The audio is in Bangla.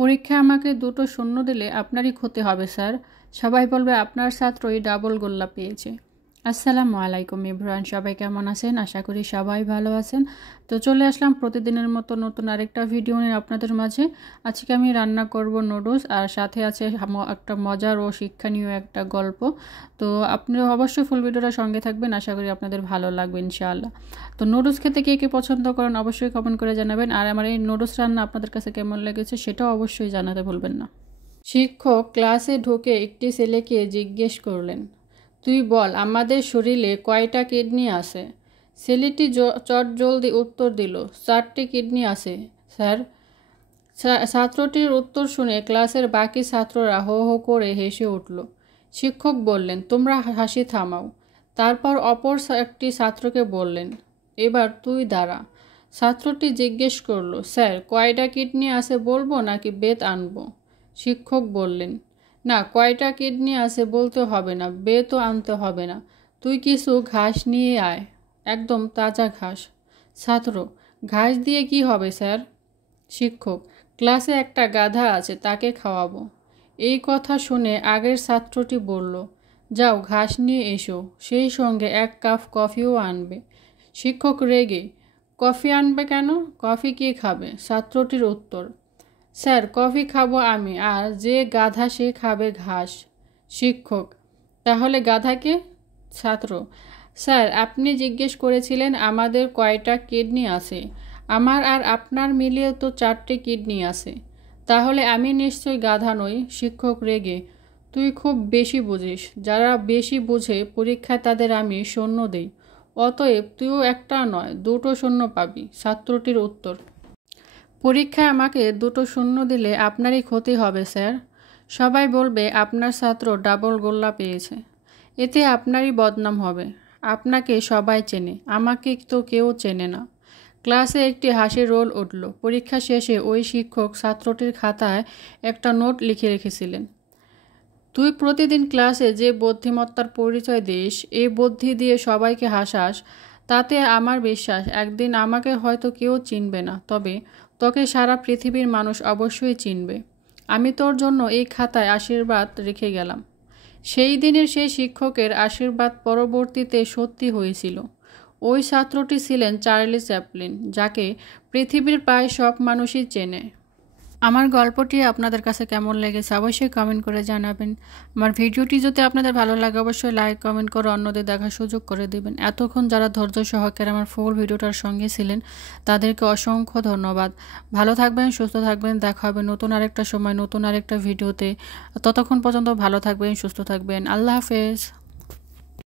পরীক্ষায় আমাকে দুটো শূন্য দিলে আপনারই ক্ষতি হবে স্যার। সবাই বলবে আপনার ছাত্রই ডাবল গোল্লা পেয়েছে। আসসালামু আলাইকুম ইব্রাহিম, সবাই কেমন আছেন? আশা করি সবাই ভালো আছেন। তো চলে আসলাম প্রতিদিনের মতো নতুন আরেকটা ভিডিও নিয়ে আপনাদের মাঝে। আজকে আমি রান্না করব নুডলস, আর সাথে আছে একটা মজার ও শিক্ষণীয় একটা গল্প। তো আপনিও অবশ্যই ফুল ভিডিওটা সঙ্গে থাকবেন, আশা করি আপনাদের ভালো লাগবে ইনশাআল্লাহ। তো নুডলস খেতে কে কে পছন্দ করেন অবশ্যই কমেন্ট করে জানাবেন, আর আমার এই নুডলস রান্না আপনাদের কাছে কেমন লেগেছে সেটাও অবশ্যই জানাতে ভুলবেন না। শিক্ষক ক্লাসে ঢুকে একটি ছেলেকে জিজ্ঞেস করলেন, তুই বল আমাদের শরীরে কয়টা কিডনি আছে? ছেলেটি চটজলদি উত্তর দিল, 4টি কিডনি আছে স্যার। ছাত্রটির উত্তর শুনে ক্লাসের বাকি ছাত্ররা হো হো করে হেসে উঠল। শিক্ষক বললেন, তোমরা হাসি থামাও। তারপর অপর একটি ছাত্রকে বললেন, এবার তুই দাঁড়া। ছাত্রটি জিজ্ঞেস করলো, স্যার কয়টা কিডনি আছে বলবো নাকি বেত আনবো? শিক্ষক বললেন, না, কয়টা কিডনি আছে বলতে হবে না, বেতও আনতে হবে না। তুই কিছু ঘাস নিয়ে আয়, একদম তাজা ঘাস। ছাত্র, ঘাস দিয়ে কি হবে স্যার? শিক্ষক, ক্লাসে একটা গাধা আছে, তাকে খাওয়াবো। এই কথা শুনে আগের ছাত্রটি বলল, যাও ঘাস নিয়ে এসো, সেই সঙ্গে 1 কাপ কফিও আনবে। শিক্ষক রেগে, কফি আনবে কেন? কফি কে খাবে? ছাত্রটির উত্তর, স্যার কফি খাবো আমি, আর যে গাধা সে খাবে ঘাস। শিক্ষক, তাহলে গাধাকে? ছাত্র, স্যার আপনি জিজ্ঞেস করেছিলেন আমাদের কয়টা কিডনি আছে। আমার আর আপনার মিলিয়ে তো 4টি কিডনি আছে, তাহলে আমি নিশ্চয়ই গাধা নই। শিক্ষক রেগে, তুই খুব বেশি বুঝিস, যারা বেশি বুঝে পরীক্ষায় তাদের আমি শূন্য দেই, অতএব তুইও একটা নয় 2টো শূন্য পাবি। ছাত্রটির উত্তর, পরীক্ষায় আমাকে 2টো শূন্য দিলে আপনারই ক্ষতি হবে স্যার। সবাই বলবে আপনার ছাত্র ডাবল গোল্লা পেয়েছে, এতে আপনারই বদনাম হবে। আপনাকে সবাই চেনে, আমাকে তো কেউ চেনে না। ক্লাসে একটি হাসির রোল উঠল। পরীক্ষা শেষে ওই শিক্ষক ছাত্রটির খাতায় একটা নোট লিখে রেখেছিলেন, তুই প্রতিদিন ক্লাসে যে বুদ্ধিমত্তার পরিচয় দিস, এই বুদ্ধি দিয়ে সবাইকে হাসাস, তাতে আমার বিশ্বাস একদিন আমাকে হয়তো কেউ চিনবে না, তবে তোকে সারা পৃথিবীর মানুষ অবশ্যই চিনবে। আমি তোর জন্য এই খাতায় আশীর্বাদ রেখে গেলাম। সেই দিনের সেই শিক্ষকের আশীর্বাদ পরবর্তীতে সত্যি হয়েছিল। ওই ছাত্রটি ছিলেন চার্লি চ্যাপলিন, যাকে পৃথিবীর প্রায় সব মানুষই চেনে। আমার গল্পটি আপনাদের কাছে কেমন লেগেছে অবশ্যই কমেন্ট করে জানাবেন। আমার ভিডিওটি যদি আপনাদের ভালো লাগে অবশ্যই লাইক কমেন্ট করে অন্যদের দেখার সুযোগ করে দেবেন। এতক্ষণ যারা ধৈর্য সহকারে আমার ফুল ভিডিওটার সঙ্গে ছিলেন তাদেরকে অসংখ্য ধন্যবাদ। ভালো থাকবেন, সুস্থ থাকবেন, দেখা হবে নতুন আরেকটা সময় নতুন আরেকটা ভিডিওতে। ততক্ষণ পর্যন্ত ভালো থাকবেন, সুস্থ থাকবেন। আল্লাহ হাফেজ।